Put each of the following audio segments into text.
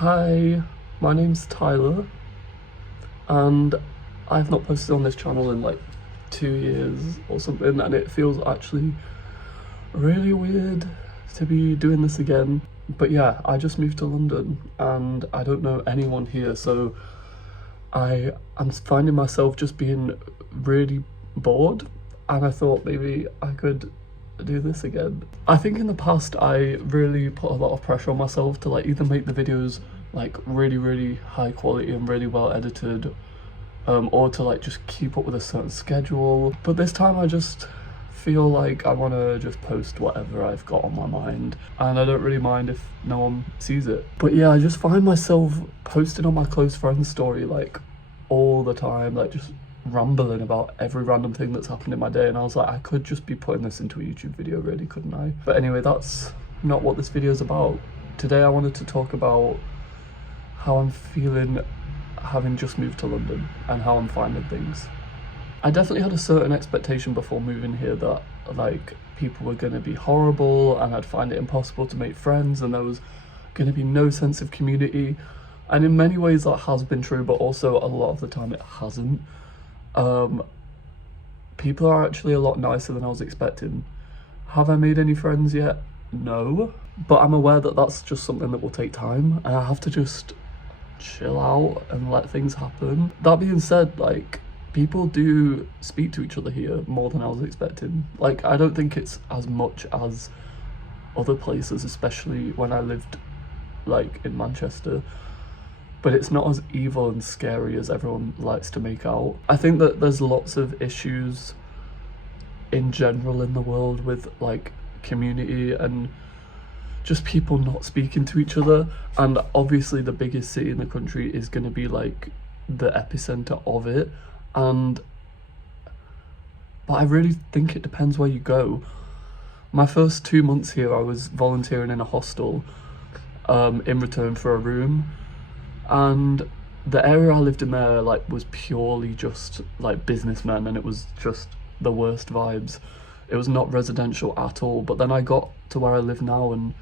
Hi, my name's Tyler, and I've not posted on this channel in like 2 years or something, and it feels actually really weird to be doing this again. But yeah, I just moved to London and I don't know anyone here, so I'm finding myself just being really bored, and I thought maybe I could do this again. I think in the past I really put a lot of pressure on myself to like either make the videos like really high quality and really well edited, or to like just keep up with a certain schedule. But this time I just feel like I want to just post whatever I've got on my mind, and I don't really mind if no one sees it. But yeah, I just find myself posting on my close friends story like all the time, like just rambling about every random thing that's happened in my day, and I was like, I could just be putting this into a YouTube video really, couldn't I? But anyway, that's not what this video is about. Today I wanted to talk about how I'm feeling having just moved to London and how I'm finding things. I definitely had a certain expectation before moving here that like people were going to be horrible and I'd find it impossible to make friends and there was going to be no sense of community, and in many ways that has been true, but also a lot of the time it hasn't. People are actually a lot nicer than I was expecting. Have I made any friends yet? No, but I'm aware that that's just something that will take time and I have to just chill out and let things happen. That being said, like, people do speak to each other here more than I was expecting. Like, I don't think it's as much as other places, especially when I lived like in Manchester, but it's not as evil and scary as everyone likes to make out. I think that there's lots of issues in general in the world with like community and just people not speaking to each other, and obviously the biggest city in the country is going to be like the epicenter of it, but I really think it depends where you go. My first 2 months here I was volunteering in a hostel in return for a room, and the area I lived in there like was purely just like businessmen, and it was just the worst vibes. It was not residential at all. But then I got to where I live now and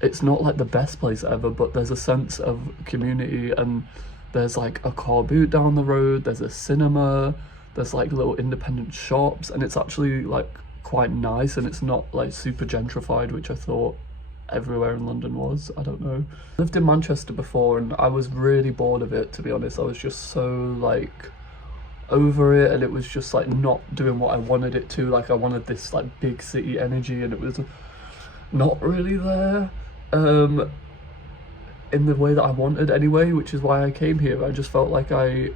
it's not like the best place ever, but there's a sense of community, and there's like a car boot down the road, there's a cinema, there's like little independent shops, and it's actually like quite nice, and it's not like super gentrified, which I thought everywhere in London was. I don't know. I lived in Manchester before and I was really bored of it, to be honest. I was just so like over it, and it was just like not doing what I wanted it to. Like I wanted this like big city energy and it was not really there in the way that I wanted anyway, which is why I came here. I just felt like I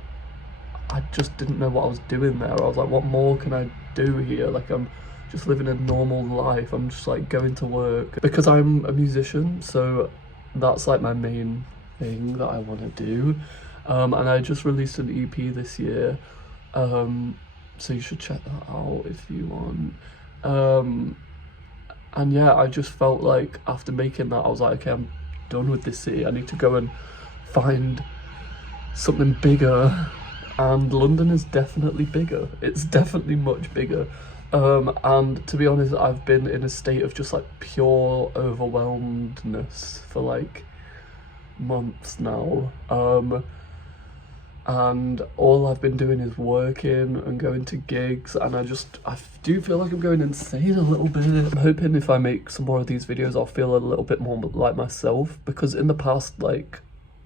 just didn't know what I was doing there. I was like, what more can I do here? Like I'm just living a normal life. I'm just like going to work because I'm a musician, so that's like my main thing that I want to do. And I just released an EP this year, so you should check that out if you want. And yeah, I just felt like after making that I was like, okay, I'm done with this city. I need to go and find something bigger, and London is definitely bigger. It's definitely much bigger. And to be honest, I've been in a state of just like pure overwhelmedness for like months now, and all I've been doing is working and going to gigs, and I do feel like I'm going insane a little bit. I'm hoping if I make some more of these videos I'll feel a little bit more like myself, because in the past, like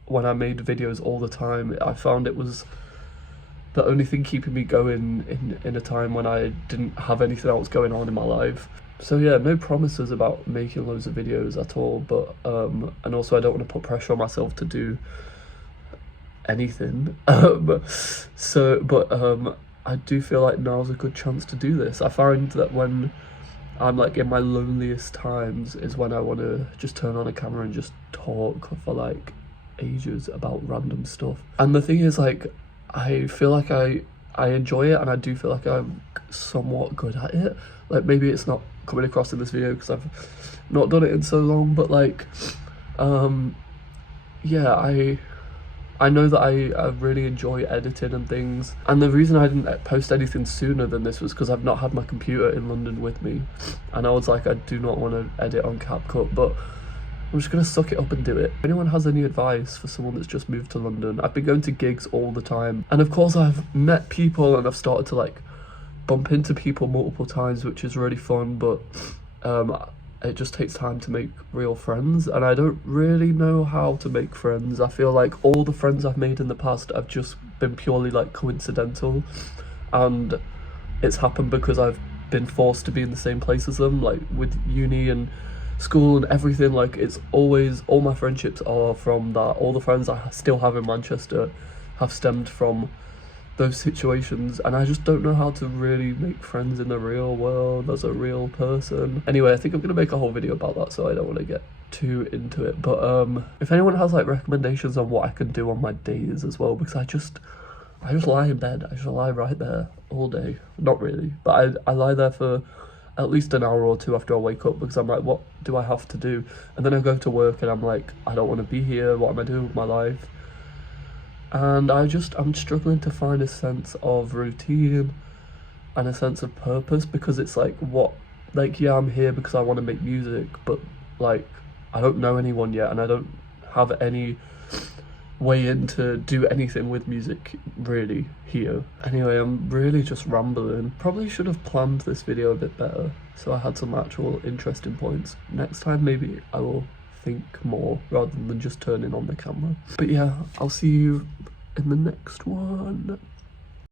when I made videos all the time, I found it was the only thing keeping me going in a time when I didn't have anything else going on in my life. So yeah, no promises about making loads of videos at all, but and also I don't want to put pressure on myself to do anything. I do feel like now's a good chance to do this. I find that when I'm like in my loneliest times is when I want to just turn on a camera and just talk for like ages about random stuff. And the thing is, like, I feel like I enjoy it, and I do feel like I'm somewhat good at it. Like maybe it's not coming across in this video because I've not done it in so long, but like yeah, I know that I really enjoy editing and things, and the reason I didn't post anything sooner than this was because I've not had my computer in London with me, and I was like, I do not want to edit on CapCut. But I'm just gonna suck it up and do it. If anyone has any advice for someone that's just moved to London, I've been going to gigs all the time, and of course I've met people and I've started to like bump into people multiple times, which is really fun, but it just takes time to make real friends, and I don't really know how to make friends. I feel like all the friends I've made in the past have just been purely like coincidental, and it's happened because I've been forced to be in the same place as them, like with uni and school and everything. Like it's always, all my friendships are from that. All the friends I still have in Manchester have stemmed from those situations, and I just don't know how to really make friends in the real world as a real person. Anyway, I think I'm gonna make a whole video about that, so I don't want to get too into it. But if anyone has like recommendations on what I can do on my days as well, because I just lie in bed. I just lie right there all day. Not really, but I lie there for at least an hour or two after I wake up, because I'm like, what do I have to do? And then I go to work and I'm like, I don't want to be here. What am I doing with my life? And I'm struggling to find a sense of routine and a sense of purpose, because it's like, yeah, I'm here because I want to make music, but like, I don't know anyone yet, and I don't have any way in to do anything with music really here. Anyway, I'm really just rambling. Probably should have planned this video a bit better, so I had some actual interesting points. Next time, maybe I will think more rather than just turning on the camera. But yeah, I'll see you in the next one.